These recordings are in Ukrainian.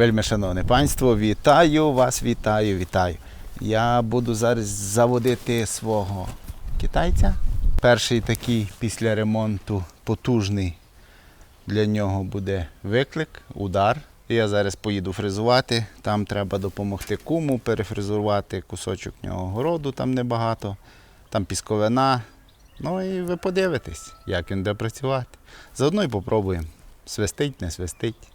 Вельми шановне панство, вітаю вас, вітаю, вітаю. Я буду зараз заводити свого китайця. Перший такий після ремонту потужний для нього буде виклик, удар. Я зараз поїду фрезувати. Там треба допомогти куму, перефрезувати кусочок нього городу, там небагато, там пісковина. Ну і ви подивитесь, як він буде працювати. Заодно і попробуємо. Свистить, не свистить.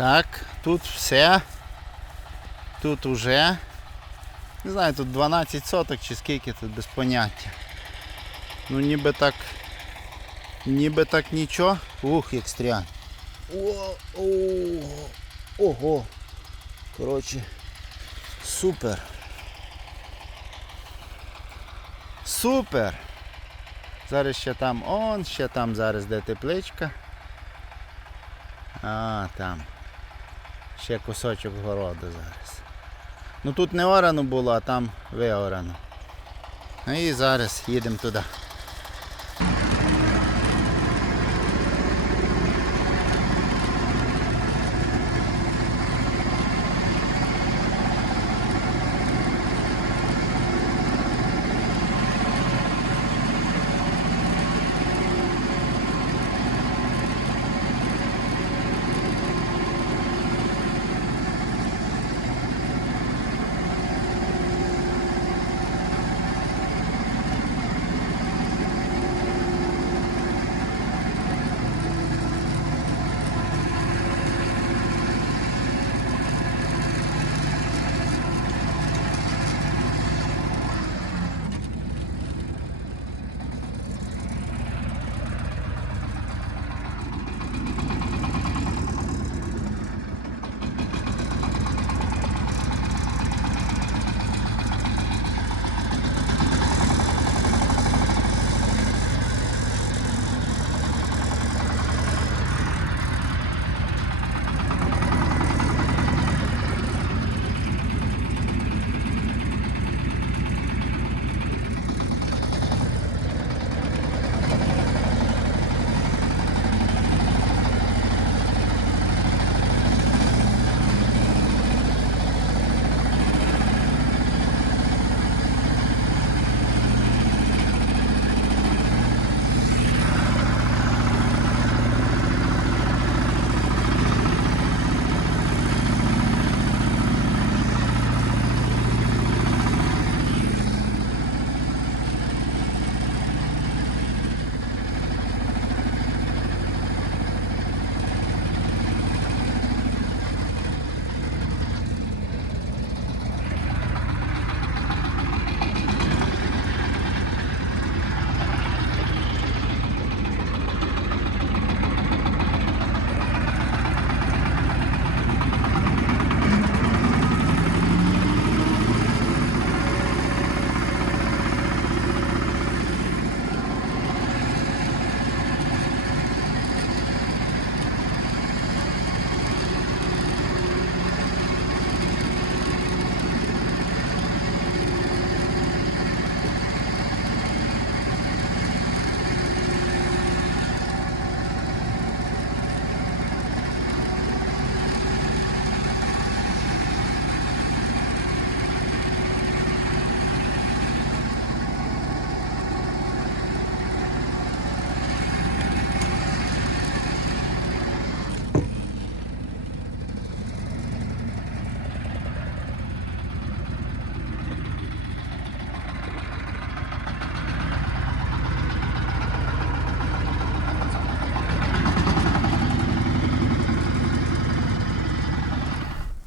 Так, тут все. Тут уже. Не знаю, тут 12 соток чи скільки тут без поняття. Ну ніби так. Ніби так нічого. Ух, як стрян. Ого. Коротше. Супер. Супер. Зараз ще там, он, ще там зараз де тепличка. А, там. Ще кусочок городу зараз. Ну тут не орано було, а там виорано. Ну і зараз їдемо туди.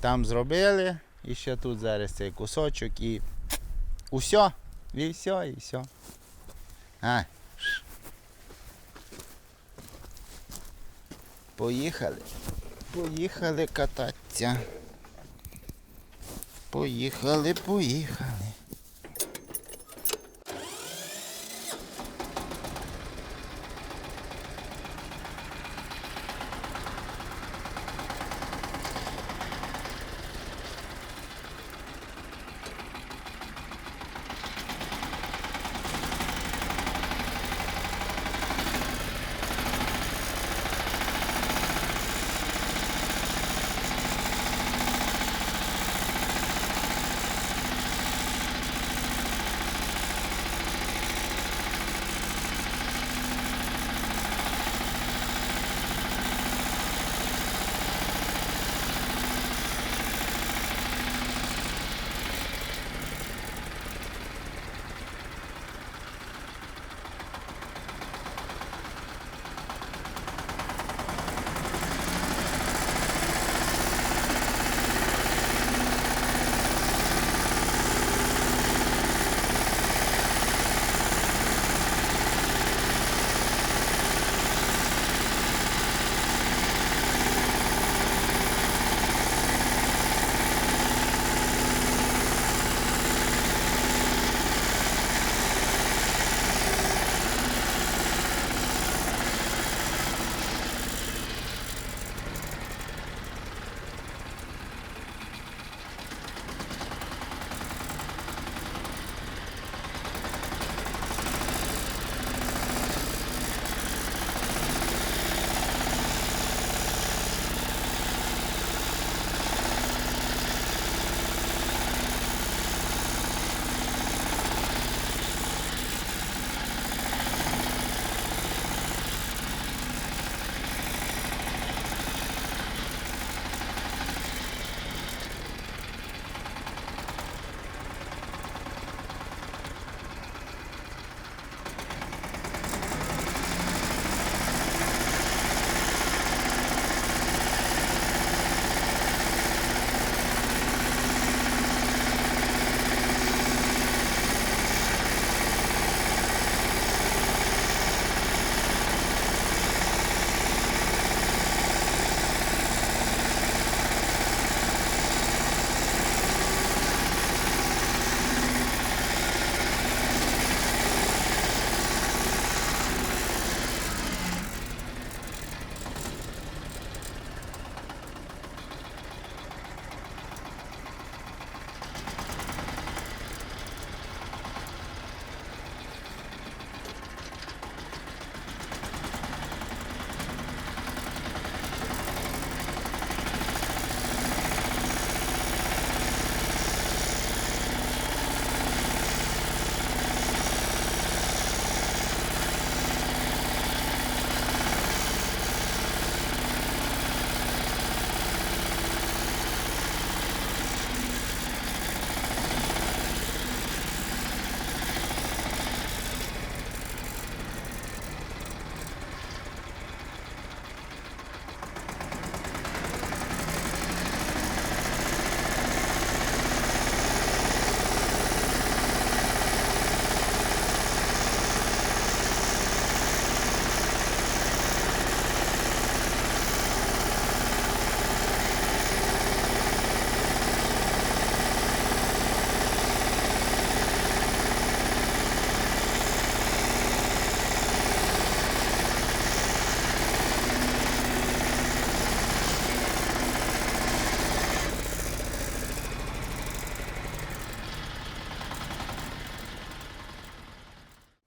Там зробили, і ще тут зараз цей кусочок і усе, і все, і все. А. Поїхали. Поїхали кататися. Поїхали, поїхали.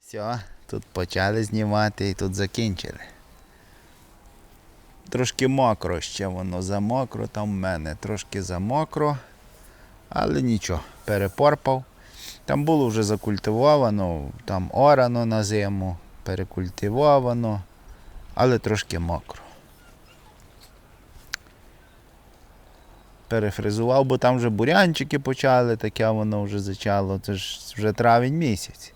Все, тут почали знімати і тут закінчили. Трошки мокро ще воно замокро, там в мене трошки замокро, але нічого, перепорпав. Там було вже закультивовано, там орано на зиму, перекультивовано, але трошки мокро. Перефризував, бо там вже бурянчики почали, таке воно вже зачало. Це ж вже травень місяць.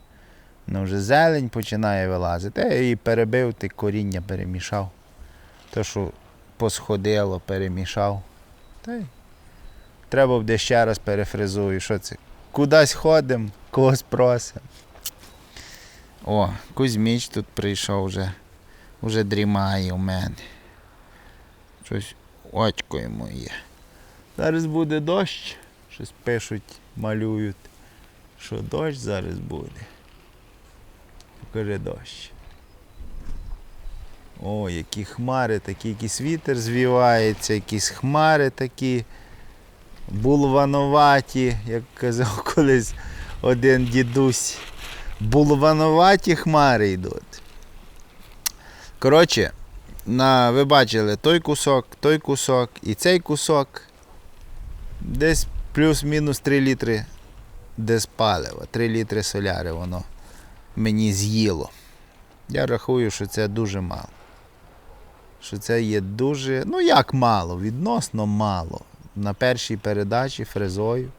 Ну вже зелень починає вилазити. Я її перебив, ти коріння перемішав. То, що посходило, перемішав. Та й треба буде ще раз перефризую. Що це? Кудись ходимо, когось просимо. О, Кузьміч тут прийшов вже. Вже дрімає у мене. Щось очко йому є. Зараз буде дощ. Щось пишуть, малюють, що дощ зараз буде. Покажи дощ. О, які хмари, такі якийсь вітер звівається, якісь хмари такі булвануваті, як казав колись один дідусь. Булвануваті хмари йдуть. Коротше, на, ви бачили той кусок, той кусок і цей кусок. Десь плюс-мінус 3 літри десь палива, 3 літри соляри воно мені з'їло. Я рахую, що це дуже мало. Що це є дуже, ну як мало, відносно мало. На першій передачі фрезою,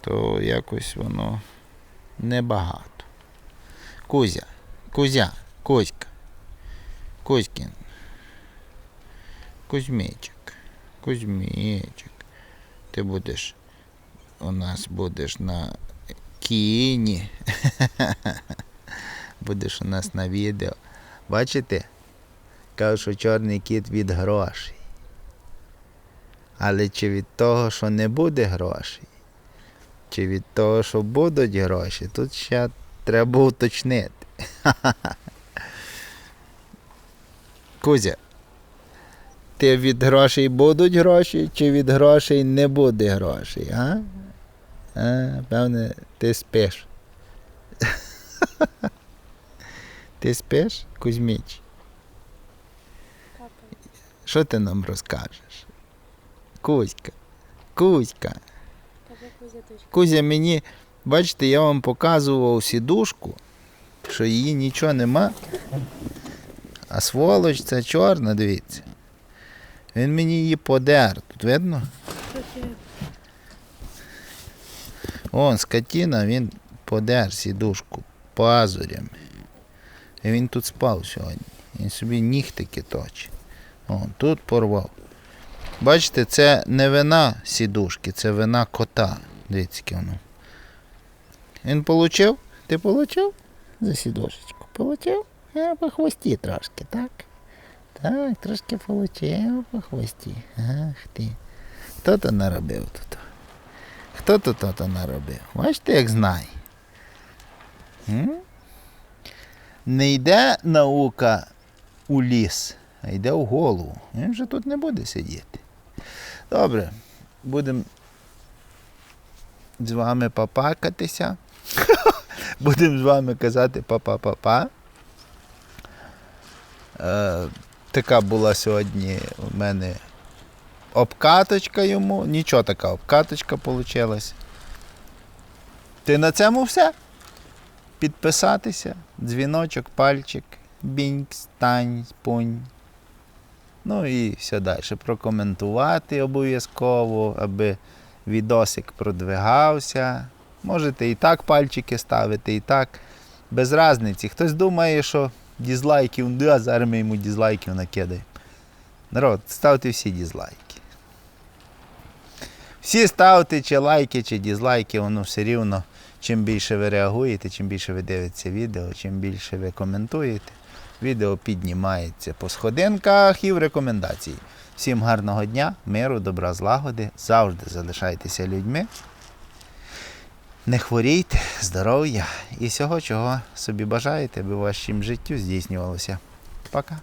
то якось воно небагато. Кузя, Кузя, Кузька, Кузькін, Кузьмічик, Кузьмічик. Ти будеш у нас будеш на кіні. Будеш у нас на відео. Бачите? Кажу, що чорний кіт від грошей. Але чи від того, що не буде грошей, чи від того, що будуть гроші, тут ще треба уточнити. Кузя, ти від грошей будуть гроші, чи від грошей не буде грошей, а? А, певне, ти спиш. Ти спиш, Кузьміч? Що ти нам розкажеш? Кузька, Кузька. Кузя мені, бачите, я вам показував сідушку, що її нічого нема. А сволоч ця чорна, дивіться. Він мені її подер. Тут видно? Он, скотина, він подер сідушку пазурями. І він тут спав сьогодні. Він собі нігтики точить. О, тут порвав. Бачите, це не вина сідушки, це вина кота. Дивіться, воно. Він получив? Ти получив за сідушечку? Получив? А, по хвості трошки, так? Так, трошки получив по хвості. Ах ти. Хто то наробив тут? Хто то то наробив? Бачите, як знає. М? Не йде наука у ліс, а йде в голову. Він вже тут не буде сидіти. Добре, будемо з вами попакатися. Будемо з вами казати па-па-па-па. Е, така була сьогодні у мене обкаточка йому. Нічого така обкаточка вийшла. Ти на цьому все? Підписатися, дзвіночок, пальчик, біньк, стань, пунь. Ну і все далі. Прокоментувати обов'язково, аби відосик продвигався. Можете і так пальчики ставити, і так. Без різниці. Хтось думає, що дізлайків, ну, а зараз ми йому дізлайків накидаємо. Народ, ставте всі дізлайки. Всі ставте чи лайки, чи дізлайки, воно все рівно. Чим більше ви реагуєте, чим більше ви дивитеся відео, чим більше ви коментуєте, відео піднімається по сходинках і в рекомендації. Всім гарного дня, миру, добра, злагоди. Завжди залишайтеся людьми. Не хворійте, здоров'я і всього, чого собі бажаєте, аби в вашому життю здійснювалося. Пока.